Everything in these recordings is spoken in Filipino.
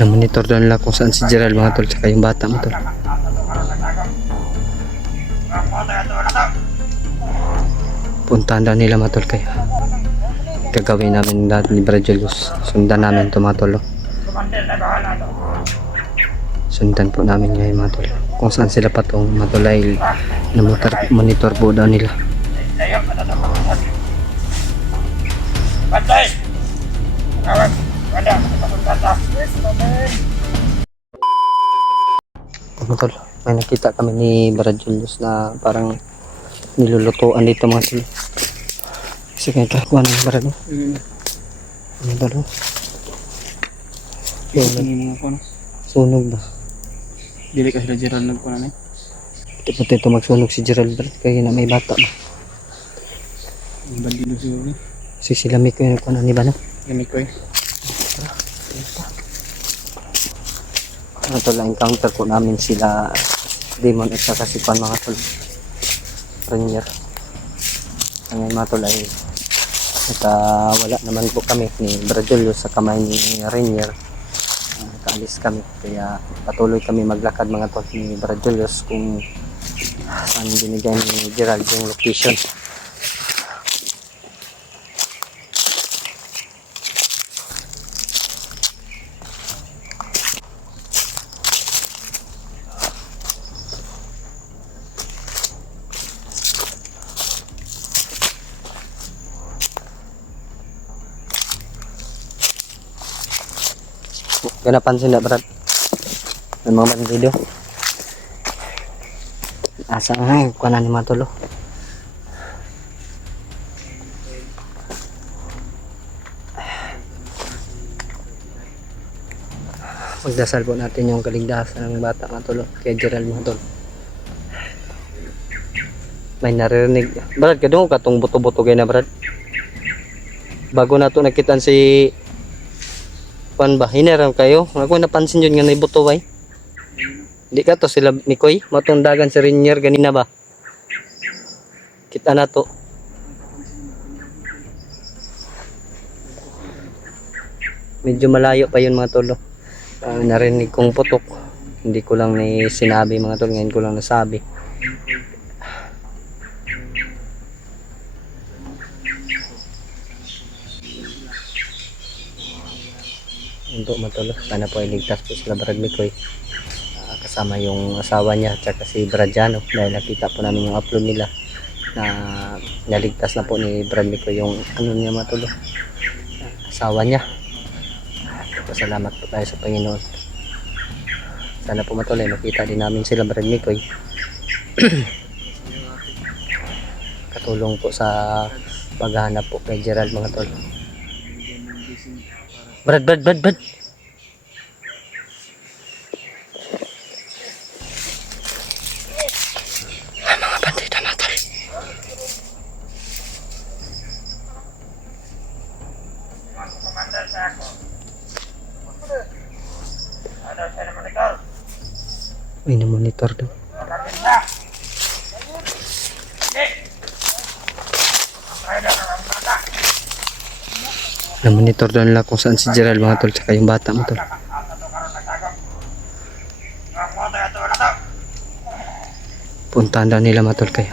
Na-monitor doon nila kung saan si Gerald mga tol, tsaka yung bata mga tol. Puntahan daw nila mga tol, kaya gagawin namin lahat ni Brad Julius. Sundan namin ito mga tol. Sundan po namin ngayon mga tol kung saan sila patong mga tol, ay na-monitor po daw nila. Bantay! Mga tol, may nakita kami ni Brad Julius na parang nilulutuan dito mga tol. Kasi kaya kakuha ng Brad. Mga tol, sunog ba? Dili ka sila Gerald nagkuhan eh. Puti ito magsunog si Gerald Brad, kaya na may bata ba? Bandido siguro. Sisilamik ko yung kuha ni Bano. Gamit ko eh. Mga tol, encounter po namin sila Demon at saka si Juan mga tol. Rainier. Ngayon mga tol ay wala naman po kami ni Brad Julius sa kamay ni Rainier. Nakaalis kami, kaya patuloy kami maglakad mga tol ni Brad Julius kung saan binigay ni Gerald yung location. Kaya napansin na Brad, may mga bandido. Asa nga kuha na ni mga tol. Magdasal po natin yung kaligtasan ng bata mga tol, kay Gerald mga tol. May naririnig Brad, kadung katong buto-buto kayo na Brad. Bago na to nakitaan si Pan ba, hinaram kayo. Ako napansin yun nga na ibuto bay. Di ka to sila Mikoy, matundagan si Rainier ganina ba? Kita na to. Medyo malayo pa yun mga tolo. Narinig kong putok. Hindi ko lang ni sinabi mga tol, ngayon ko lang nasabi. Untuk matulog, sana po ay ligtas po sila Brad Mikoy, kasama yung asawa niya at saka si Brad Jano, dahil nakita po namin yung upload nila na naligtas na po ni Brad Mikoy yung ano niya matulog, asawa niya. Salamat po tayo sa Panginoon. Sana po matuloy makita din namin sila Brad Mikoy. Katulong po sa paghahanap po kay Gerald mga tol. Brad. Mga bandido mga tol. Uy, na-monitor daw. Na-monitor daw nila kung saan si Gerald mga tol, tsaka yung bata mga tol. Puntahan daw nila mga tol, kaya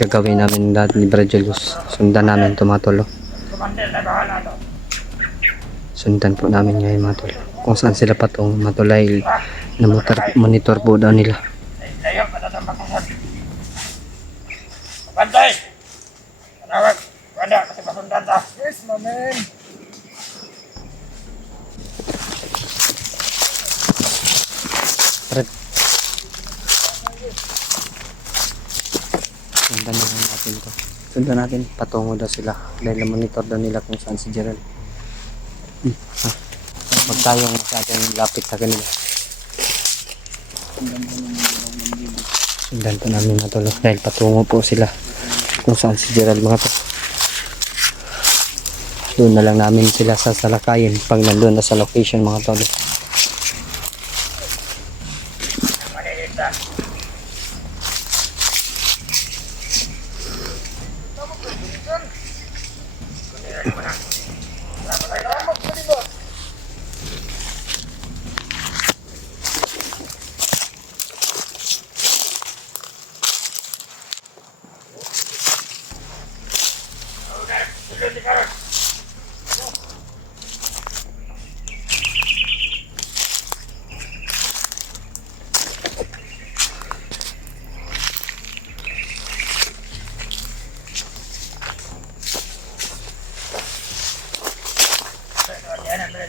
gagawin namin lahat ni Brad Julius. Sundan namin ito mga tol. Sundan po namin ngayon mga tol kung saan sila patong mga tol, ay na-monitor po daw nila. Bantay! Panawag! Wala kasi pasundan ta. Yes, mamen! Brad, sundan natin ito. Sundan natin, patungo daw sila dahil na-monitor daw nila kung saan si Gerald. Huwag tayong masyadong lapit sa kanila. Sundan po namin mga tol dahil patungo po sila kung saan si Gerald mga tol. Doon na lang namin sila sasalakayin pag nandun na sa location mga tol.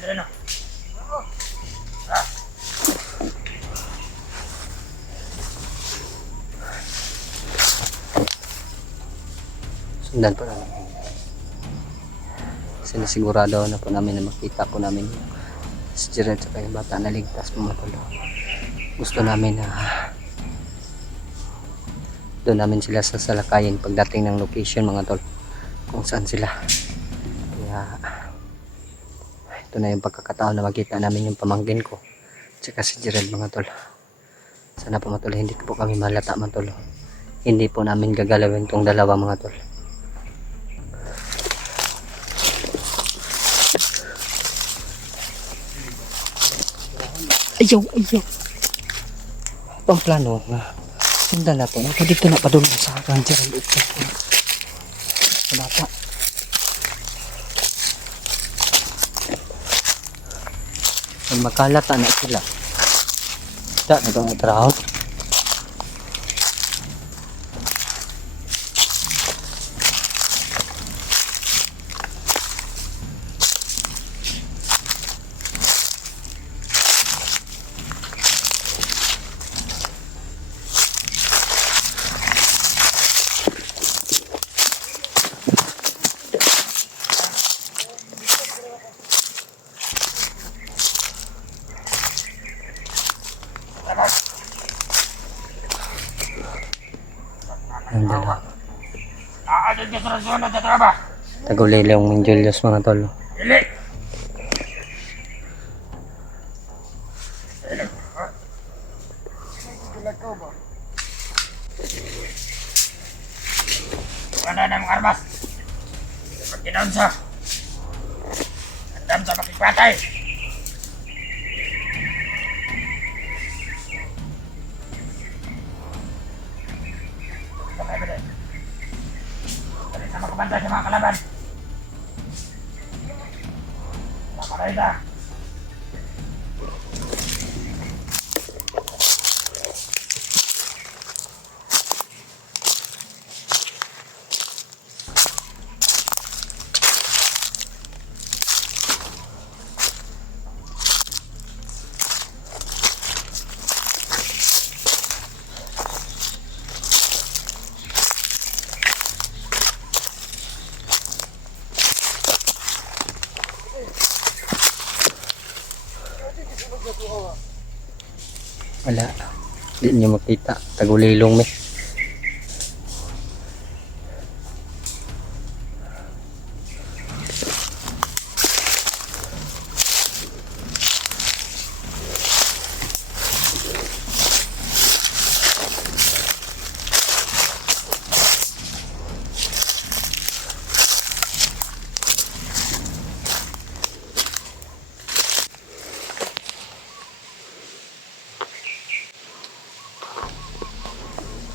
dali na. Sundan po namin. Sinasigurado na po namin na makita po namin yung si Gerald at yung bata na ligtas po mga tol. Gusto namin na doon namin sila sasalakayin pagdating ng location mga tol, kung saan sila. Kaya ito na yung pagkakataon na makita namin yung pamangkin ko tsaka si Gerald mga tol. Sana po mga tol hindi po kami malata mga tol. Hindi po namin gagalawin tong dalawa mga tol. Ayaw. Ito ang plano nga. Sundan natin. Ito dito na padulong sa akin. Gerald ito. Sa bata. Ang makalata na sila. Ito na itong atraon. Ang dalawa. Aadin ka sa zona sa traba. Tagulilang Mang Julius mga tol. Dili. Wala na mga armas. Pag ginaon sa andam sa makipatay. Dali sa makabantay sa mga kalaban. Makaray na. Wala. Hindi nyo makita. Tagulilong me.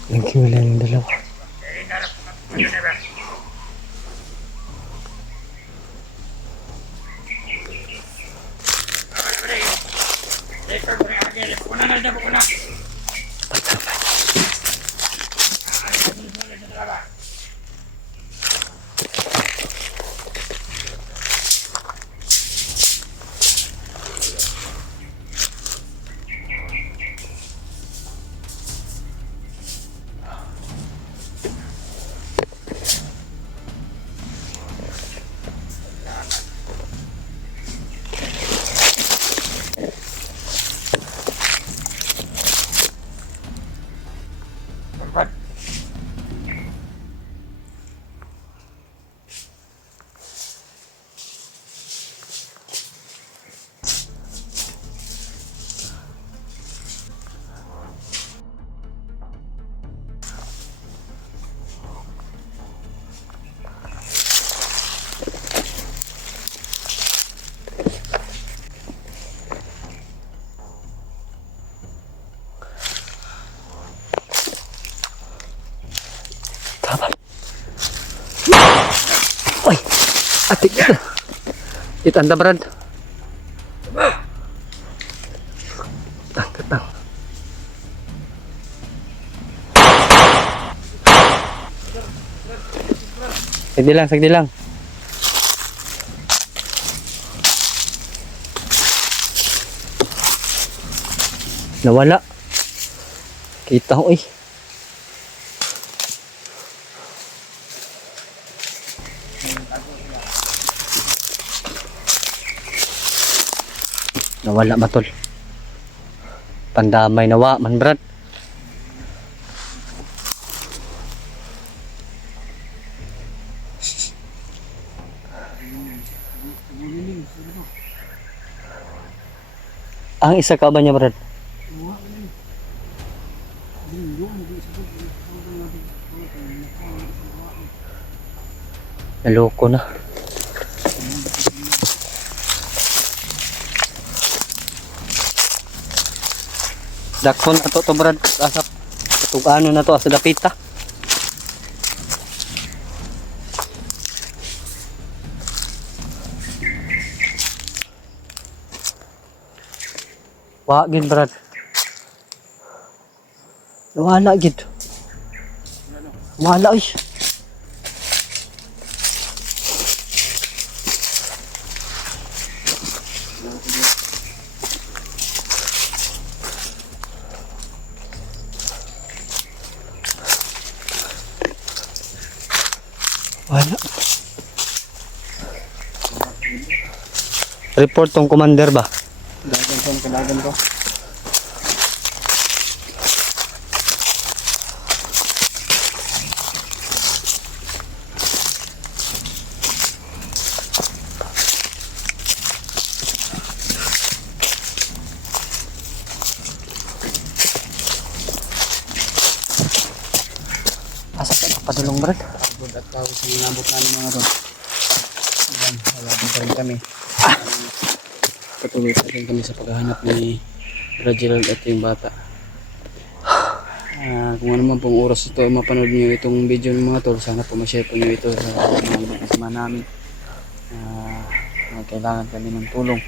Nagkiwala yung dalawa. Uy! Atik ka! Itanda Brad. Tang. Sagdi lang. Nawala. Kita ko eh. Nawala matol. Pandamay nawa man brad. Ang isa ka ba niya brad? Naloko na. Dakon na to brad. Asa ano na to sa dapita. Wa gid brad. Wala gid. Wala ay. Wala. Report tong commander ba? Kadagan ko. Asa ka padulong brad? Pagod at tawag sa nabot namin mga ron. Ayan, wala pa rin kami. Patuloy pa rin kami sa paghahanap ni Reginald at yung bata. Kung ano man pong oras ito mapanood nyo itong video ng mga tol, sana po ma-share po nyo ito sa mga kasama namin. Kailangan kami ng tulong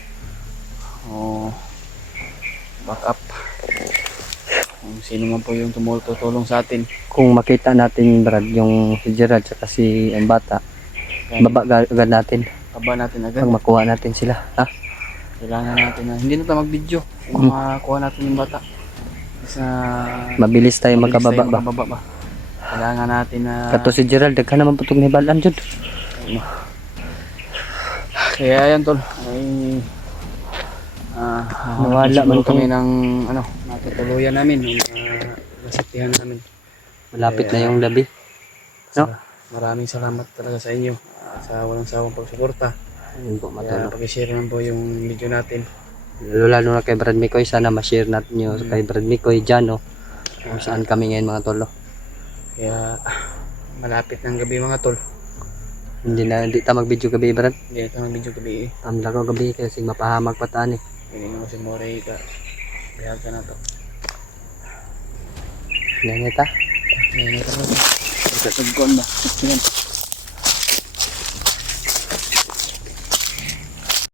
o backup. Kung sino man po yung tumutulong sa atin. Kung makita natin brad yung si Gerald at si ang bata, baba agad natin Kaba natin agad. pag makuha natin sila, ha? Kailangan natin na hindi na tayo mag-video kung makakuha natin yung bata. Sa Mabilis tayo magkababa ba? ba? Kailangan natin na Kato si Gerald, daghan naman putog ni balan jud. kaya yan tol ay Nawala man kami ng ano, natutuluyan namin ng nasitihan namin. Malapit na yung labi. No? Maraming salamat talaga sa inyo sa walang sawang pagsuporta. Ayun po, Kaya matulog. pag-share naman po yung video natin. Lalo na kay Brad Mikoy, sana ma-share natin nyo kay Brad Mikoy dyan, no? Kung saan kami ngayon mga tolo. Kaya malapit ng gabi mga tol. Hindi ta mag-video gabi, Brad. Hindi na tayo mag-video gabi eh. Tamlago gabi kasi mapahamag pataan eh. Piling mo si Moray ka. Bihag ka na to. Ngayon ta. Ngayon ito. Ito ba? Ito